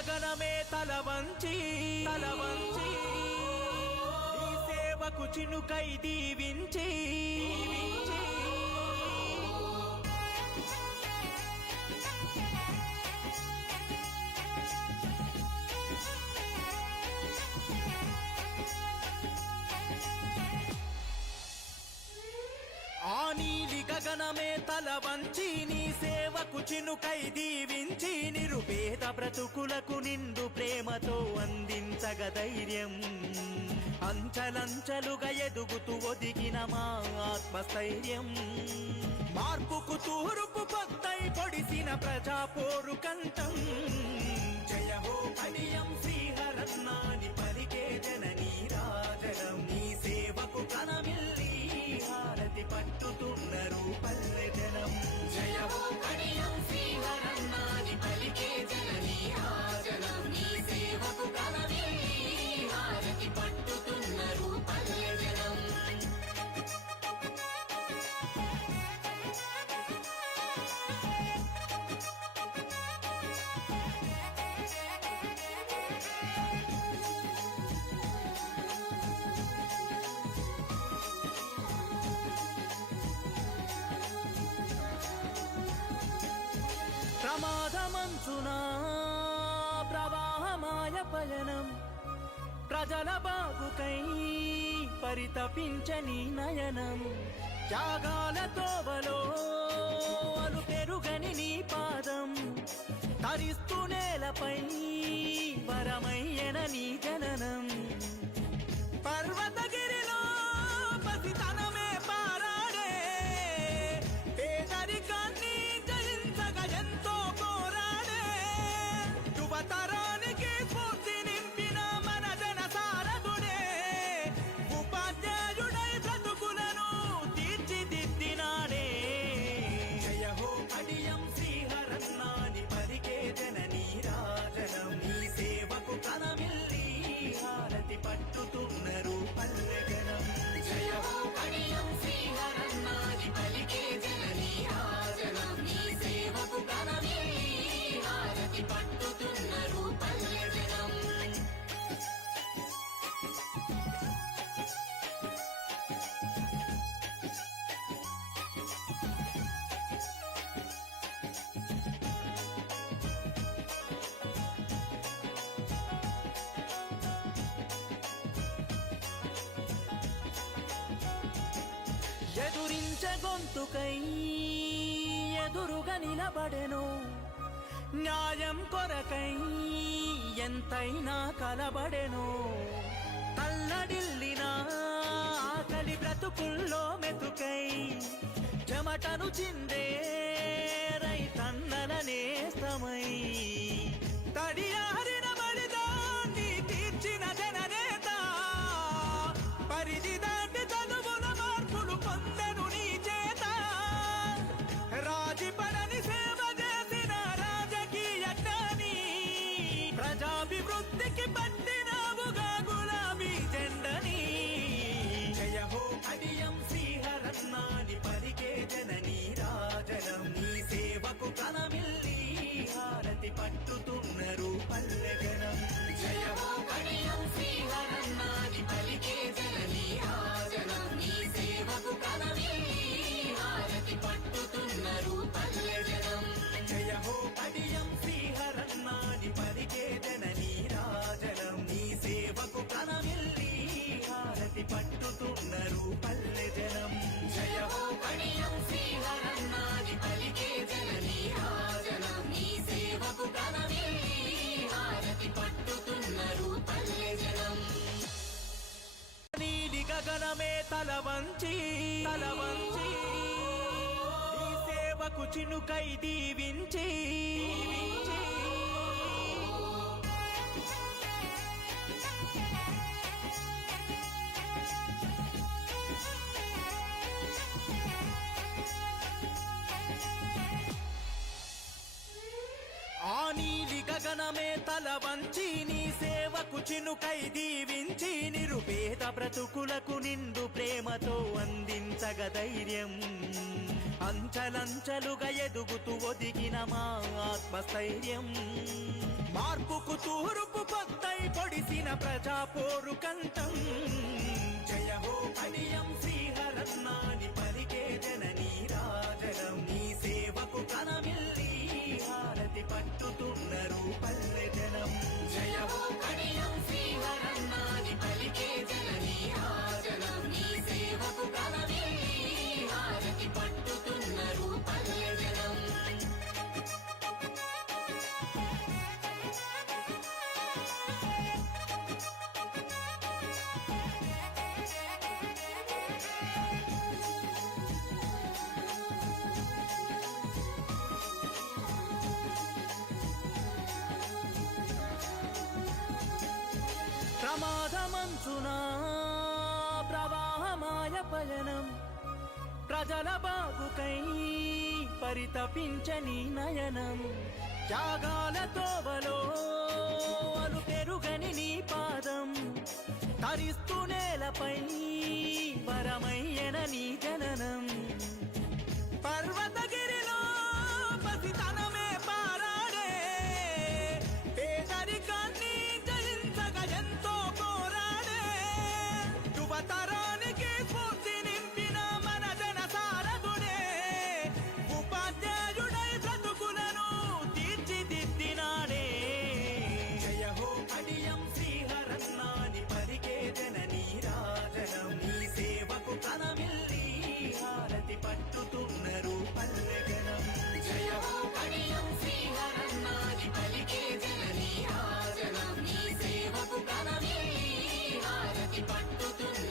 గగనమే తల వంచి నీ సేవకు చినుకై దీవించి ఆ నీలి గగనమే తల వంచి నీ సేవకు చినుకై దీవించి నిరుపేద బ్రతుకులకు నిండు ప్రేమతో అందించగ ధైర్యం అంచలంచలుగా ఎదుగుతూ ఒదిగిన మా ఆత్మస్థైర్యం మార్పుకు తూర్పు పొద్దై పొడిసిన ప్రజా పోరు కంఠం జయ హో కడియం శ్రీహరత్నాని పలికే జననీ రాజనం నీ సేవకు కనమిల్లి హారతి పట్టుతున్నారు పల్లె జనం జయ హో కడియం శ్రీహరన్నాని పలికే జననీ రాజనం నీ సేవకు కనమిల్లి హారతి పట్టుతున్నారు పల్లె జనం ప్రమాదమంచునా ప్రవాహమాయ పయనం ప్రజల బాగుకై పరితపించని నయనం త్యాగాల తోవలో అలు పెరుగని నీ పాదం తరిస్తూ నేలపై వరమయ్యన నీ జననం పర్వతగిరిలో పసితనమే పారాడే పేదరికాన్ని జయించగా ఎంతో పోరాడే యువతరానికి స్ఫూర్తి నింపిన మన జన సారథుడే ఉపాధ్యాయుడై బ్రతుకులను తీర్చిదిద్దినాడే జయ హో కడియం శ్రీహరన్నాని పలికే జననీ రాజనం నీ సేవకు కనమిల్లి హారతి పట్టుతున్నారు పల్లె జనం జయ హో కడియం శ్రీహరన్నాని పలికే జననీ రాజనం నీ సేవకు కనమిల్లి హారతి పట్టుతున్నారు పల్లె జనం ఎదురించే గొంతుకై ఎదురుగా నిలబడెను న్యాయం కొరకై ఎంతైనా కలబడెను తల్లడిల్లిన ఆకలి బ్రతుకుల్లో మెతుకై చెమటను చిందే రైతన్నల నేస్తమై తడియారిన బలిదాన్ని తీర్చిన జననేత పరిధి దాటి చదువుల మార్పులు పొందెను నీ చేత రాజీపడని సేవ చేసిన రాజకీయ జ్ఞాని ప్రజాభివృద్ధికి పట్టినావుగా గులాబీ జెండని జయ హో కడియం శ్రీహరత్నాని పలికే జననీ రాజనం నీ సేవకు కనమిల్లి హారతి పట్టుతున్నారు పల్లె జనం జయ హో కడియం శ్రీహరన్నాని పలికే జననీ రాజనం నీ సేవకు కనమిల్లి హారతి పట్టుతున్నారు పల్లె జనం జయ హో కడియం శ్రీహరన్నాని పలికే జననీ రాజనం నీ సేవకు కనమిల్లి హారతి పట్టుతున్నారు పల్లె జనం జయ హో కడియం శ్రీహరన్నాని పలికే జననీ రాజనం నీ సేవకు కనమిల్లి హారతి పట్టుతున్నారు పల్లె జనం నీలి గగనమే తల వంచి నీ సేవకు చినుకై దీవించి ఆ నీలి గగనమే తల వంచి నీ సేవకు చినుకై దీవించి నిరుపేద బ్రతుకులకు నిండు ప్రేమతో అందించగ ధైర్యం అంచలంచలుగా ఎదుగుతూ ఒదిగిన మా ఆత్మస్థైర్యం మార్పుకు చేసిన ప్రజా పోరు కంఠం జయ హో కడియం శ్రీహరన్నాని పలికే జననీ రాజనం నీ సేవకు కనమిల్లి హారతి పట్టుతున్నారు పల్లె జనం జయ హో కడియం శ్రీహరన్నాని పలికే జననీ రాజనం నీ సేవకు కలవిల్లి హారతి పట్టుతున్నారు పల్లె జనం ప్రమాదమంచునా ప్రవాహమాయ పయనం ప్రజల బాగుకై పరితపించని నయనం త్యాగాల తోవలో